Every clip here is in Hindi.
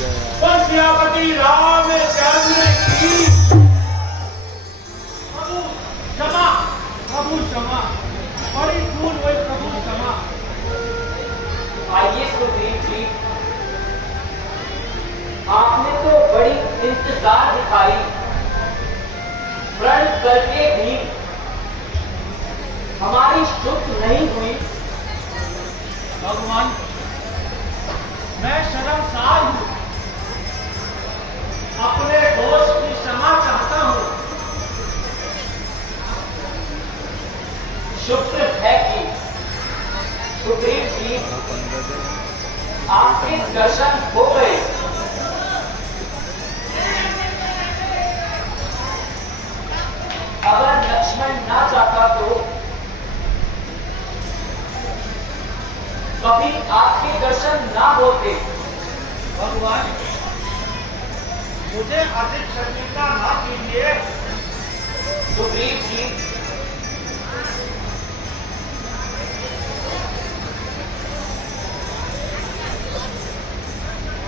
सियापति रामचंद्र की प्रभु क्षमा, प्रभु क्षमा, बड़ी भूल हुई प्रभु क्षमा। आइए सुग्रीव जी, आपने तो बड़ी इंतजार दिखाई, प्रण करके भी हमारी शुद्ध नहीं हुई। भगवान, मैं शर्मसार हूं, अपने दोस्त की क्षमा चाहता हूं। शुक्र है कि सुग्रीव जी आपके दर्शन हो गए। अगर लक्ष्मण ना चाहता तो कभी आपके दर्शन ना होते। भगवान, मुझे अधिक शर्मिंदा ना कीजिए। सुग्रीव जी,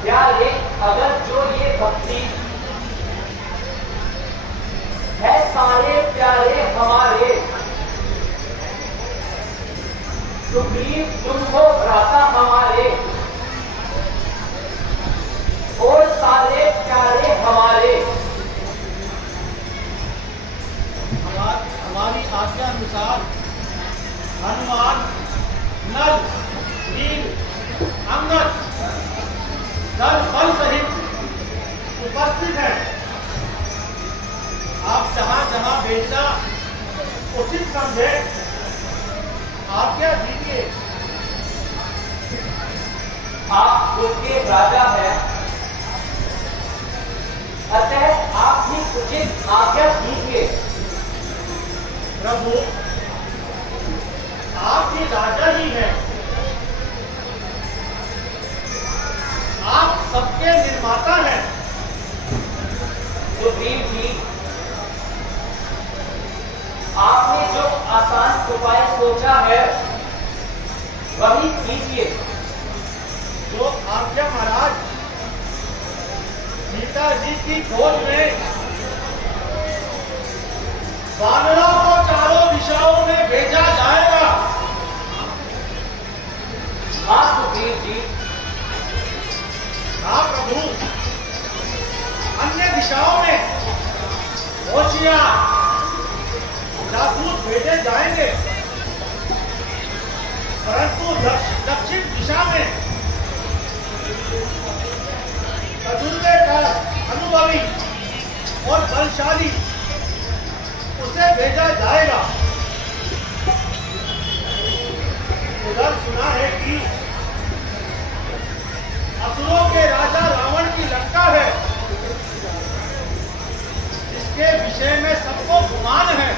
प्यारे, अगर जो ये भक्ति है सारे प्यारे हमारे, सुग्रीव तुम हो भ्राता हमारे, और सारे प्यारे हमारे। हमारी आज्ञा अनुसार हनुमान, नल, नील, अंगद दल बल सहित उपस्थित है। आप जहां जहां भेजना उचित समझे आज्ञा दीजिए। आप खुद के राजा हैं, अतः आप ही उचित आज्ञा दीजिए। प्रभु, आप ही राजा ही हैं, आप सबके निर्माता हैं। सुग्रीव जी, आपने जो आसान उपाय सोचा है वही कीजिए। जो आज्ञा महाराज। सीता जी की खोज में वानरों को चारों दिशाओं में भेजा जाएगा। हाँ सुग्रीव जी। हाँ प्रभु, अन्य दिशाओं में होशियार जासूस भेजे जाएंगे, परंतु दक्षिण दिशा में तजुर्बेकार, अनुभवी और बलशाली उसे भेजा जाएगा। उधर सुना है कि असुरों के राजा रावण की लंका है, जिसके विषय में सबको गुमान है।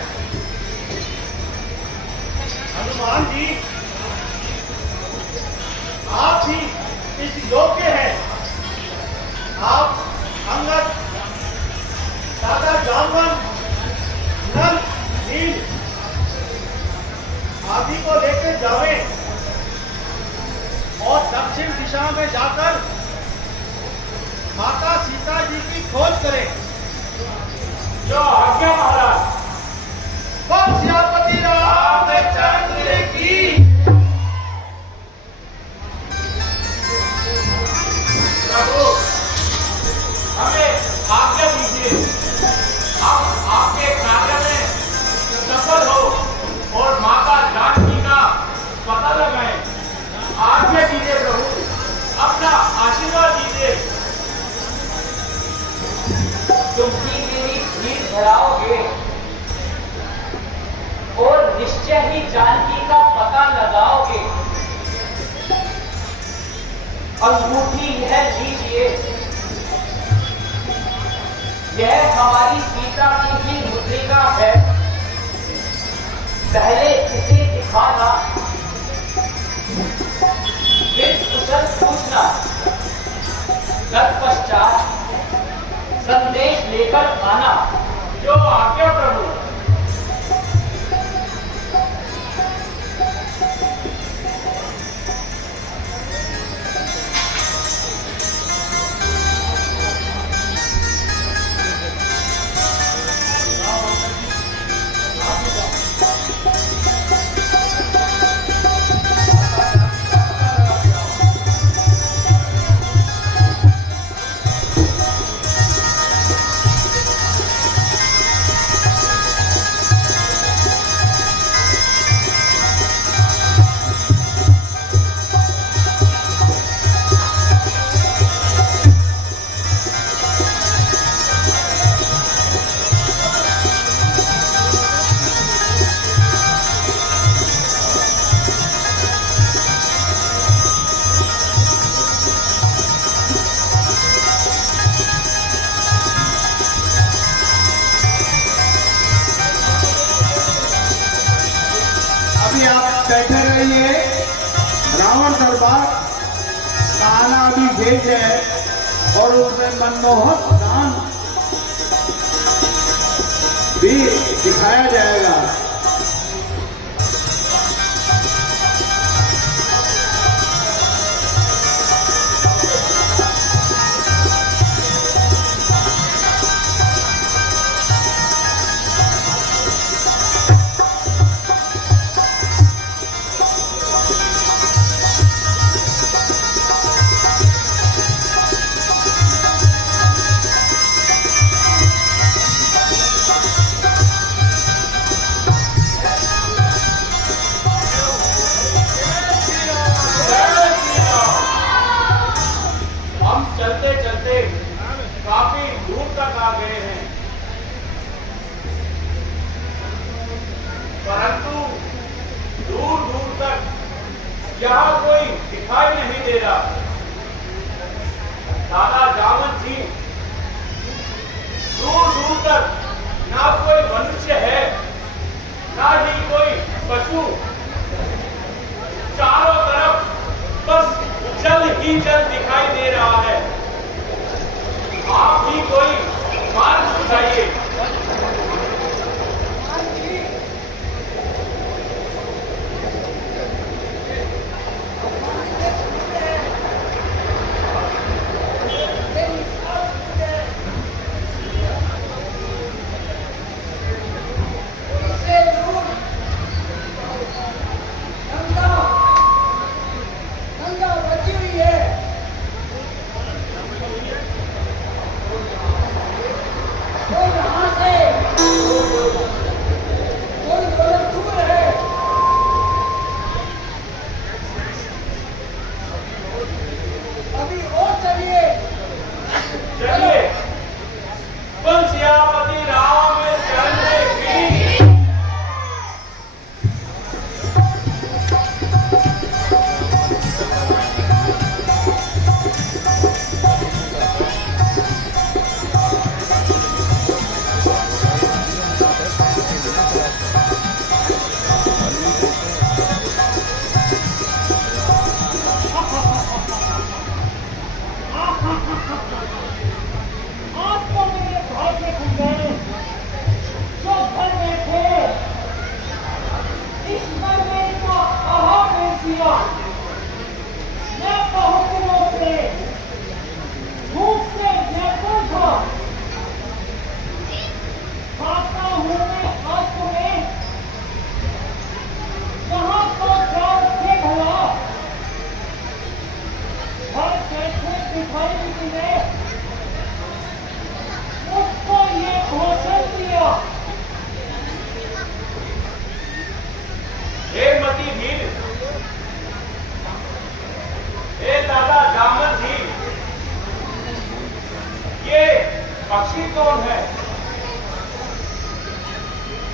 हनुमान जी, आप ही इस योग्य हैं। आप अंगद, दादा जामवन, नल, नील आदि को लेकर जावे और दक्षिण दिशा में जाकर माता सीता जी की खोज करें। जो आज्ञा महाराज। बोल सियापति रामचंद्र की। प्रभु, हमें आज्ञा दीजिए, हम आपके कार्य में सफल हो और माता जानकी का पता लगाएं। आज्ञा दीजिए प्रभु, अपना आशीर्वाद दीजिए। तुम भी मेरी भीड़ धराओगे और निश्चय ही जानकी का पता लगाओगे। अंगूठी यह लीजिए, यह हमारी सीता की ही मुद्रिका है। पहले इसे दिखाना, फिर कुशल पूछना, तत्पश्चात संदेश लेकर आना। जो आज्ञा प्रभु। गाना भी भेज है और उसमें मनमोहक गान भी दिखाया जाएगा। हम चलते चलते काफी दूर तक आ गए हैं, परंतु दूर दूर तक यहाँ कोई दिखाई नहीं दे रहा। दादा जामन जी, दूर दूर तक ना कोई मनुष्य है, ना ही कोई पशु। चारों तरफ बस जल ही जल दिखाई दे रहा है। आप भी कोई मार्ग सुझाइए। पक्षी कौन है?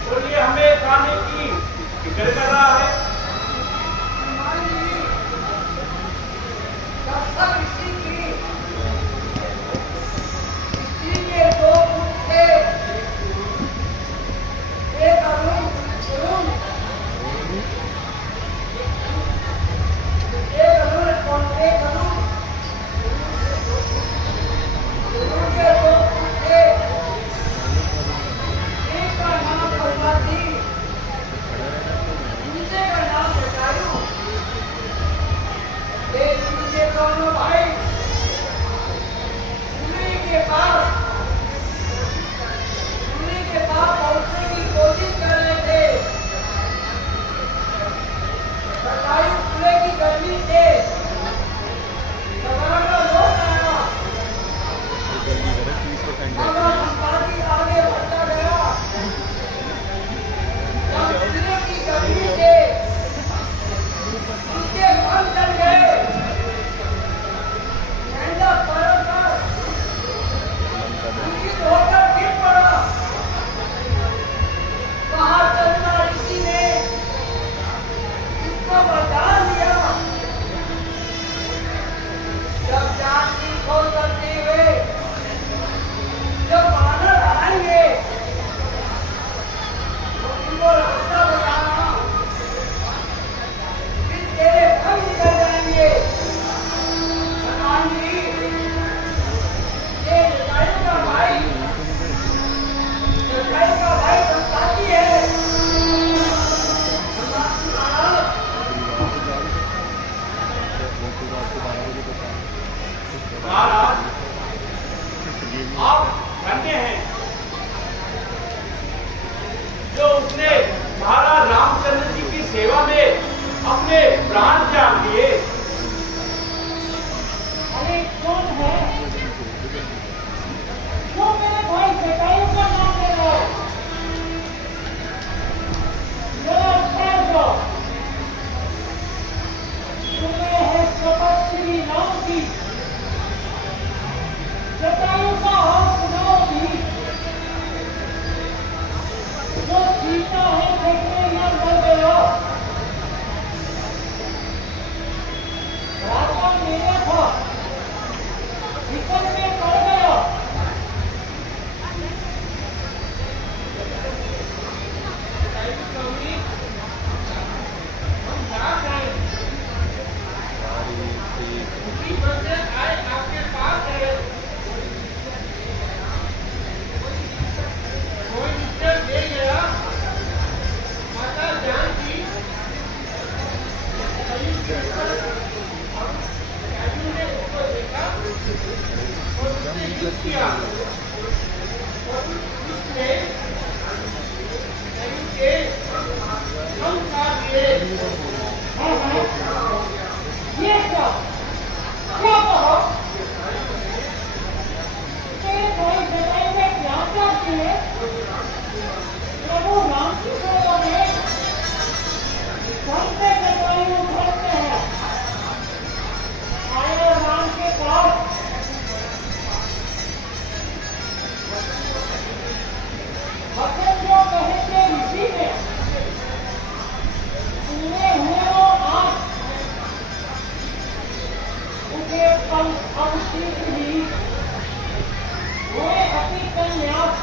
बोलिए, हमें खाने की फिक्र कर रहा है। दो पुत्र थे, एक अरुण, गीतराज, आप धन्य हैं जो उसने महाराज रामचंद्र जी की सेवा में अपने प्राण त्याग दिए। अरे कौन है जो मेरे भाई जटायु का नाम ले रहा है? जरा कह दो, तुम्हें है शपथ श्री राम की, जटायु का हाथ सुनाओ भी, जो जीता है देखने या मर गया। राजा मेरा था, विपद में पड़ गया। हम जा रहे हैं, उसी बंदे आए आपके पास है, कोई उत्तर दे गया। माता जानकी ने उसको देखा और उसने युद्ध किया और उसने के हम साथ लिए। ये क्या कहो? तेरे भाई जटायु ने क्या क्या किए? प्रभु राम की सेवा में धन से जटायु भरते हैं। आए राम के पास, भगत जो कहेंगे ऋषि में सुने हुए वो आंख, उसे अब शीघ्र ही हुए अति कन्यास।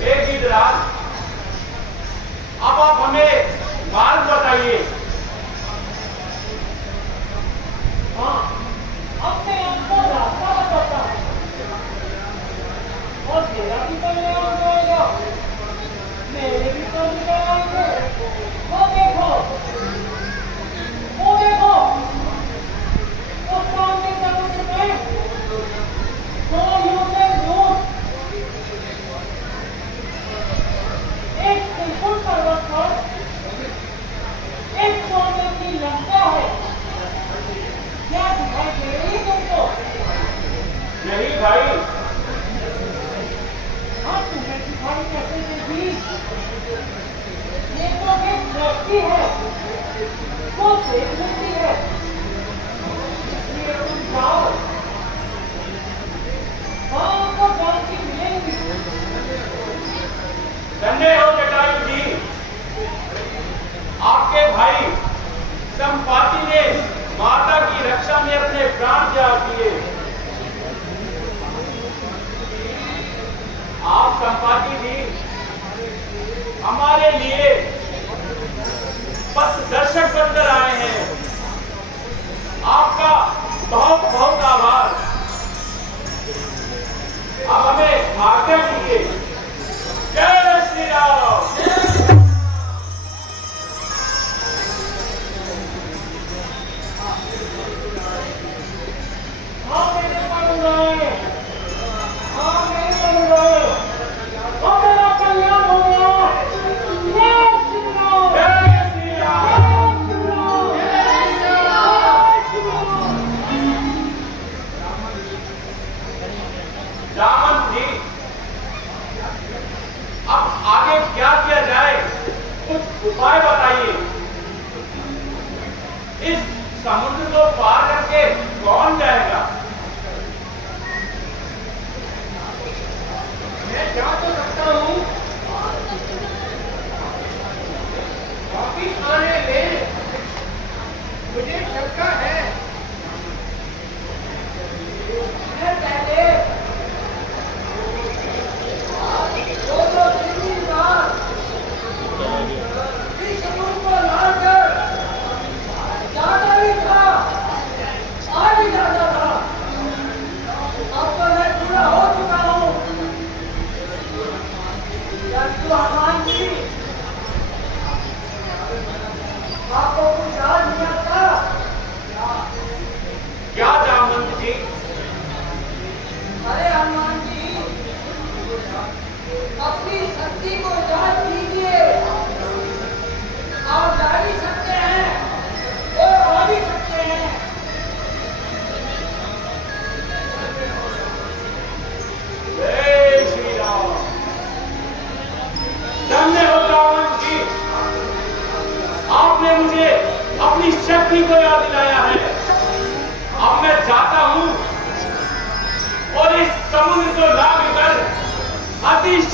हे गीतराज, अब आप हमें मार्ग बताइए। हाँ, अब मैं आपको रास्ता बताता हूँ और तेरा भी कल्याण होएगा, मेरे भी कल्याण आएंगे। वो देखो, उस सामने समुद्र में दो युवक दूर, एक त्रिशूल पर्वत पर, एक सोने की लंका है। क्या दिखाई दे रही है तुमको? नहीं भाई, हाँ, तुम्हें दिखाई कैसे देगी? ये तो एक दृष्टि है, वो देख लेती है। इसलिए तुम जाओ, वहाँ को जानकी मिलेंगी। धन्य हो जटायु जी, आपके भाई संपाति ने माता की रक्षा में अपने प्राण त्याग दिए। आप संपाति जी हमारे लिए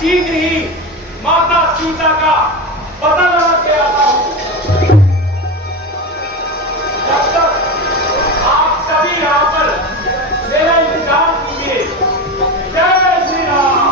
शीघ्र ही माता सीता का पता लगा के आता हूं। जब तक आप सभी यहां पर मेरा इंतजार कीजिए। जय श्री राम।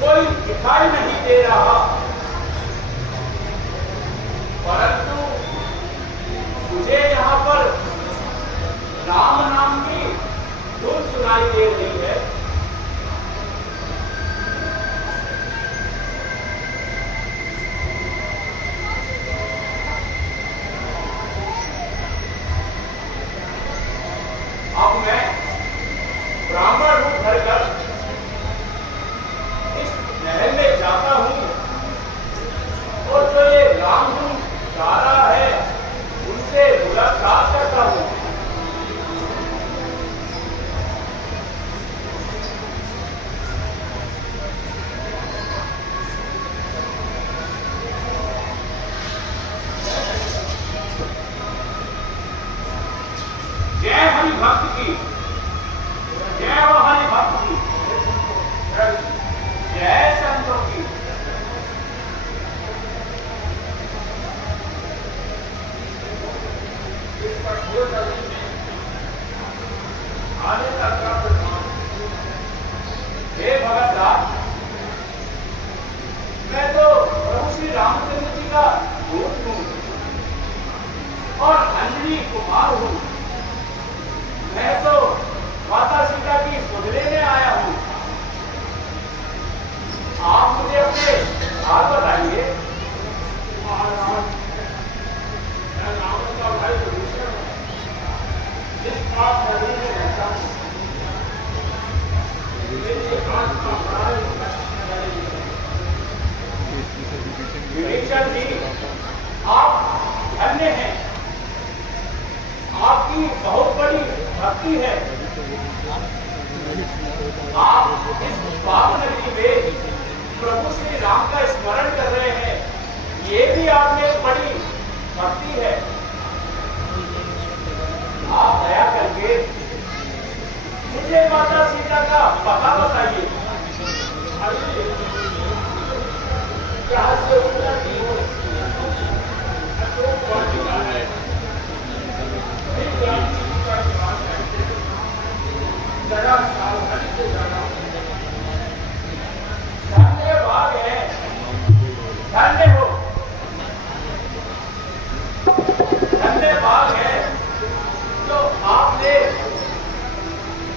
कोई दिखाई नहीं दे रहा, परंतु मुझे यहाँ पर राम नाम की धुन सुनाई दे रही है। अब मैं ब्राह्मण रूप धरकर इस महल में जाता हूं और जो ये रामधुन गा रहा है उनसे मुलाकात करता हूं। जय हरि भक्त की, जय हो हरि भक्त की, जय संतों की। इस कठोर नदी में आने तक का प्रधान हे भगत राज, मैं तो प्रभु श्री रामचंद्र जी का दूत हूं और अंजलि कुमार हूं। मैं तो माता सीता की सुध लेने आया हूं। आप मुझे अपने हाल बताइए। महाराज, मैं रावण का भाई विभीषण हूं, इस पाप नदी में रहता हूं। मेरी आंख का बड़ा विभीषण जी, आप धन्य हैं। आपकी बहुत बड़ी भक्ति है। आप इस पाप नगरी में प्रभु श्री राम का स्मरण कर रहे हैं, ये भी आप में बड़ी भक्ति है। आप दया करके मुझे माता सीता का पता बताइए। जहां से उत्तर की ओर अशोक वाटिका है, जरा सावधानी से जाना। धन्यवाद है, धन्य हो, धन्यवाद है जो आपने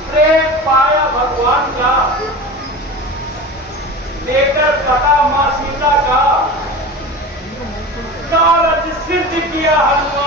प्रेम पाया भगवान का, लेकर कथा मां सीता का कारज सिद्ध किया हनुमान।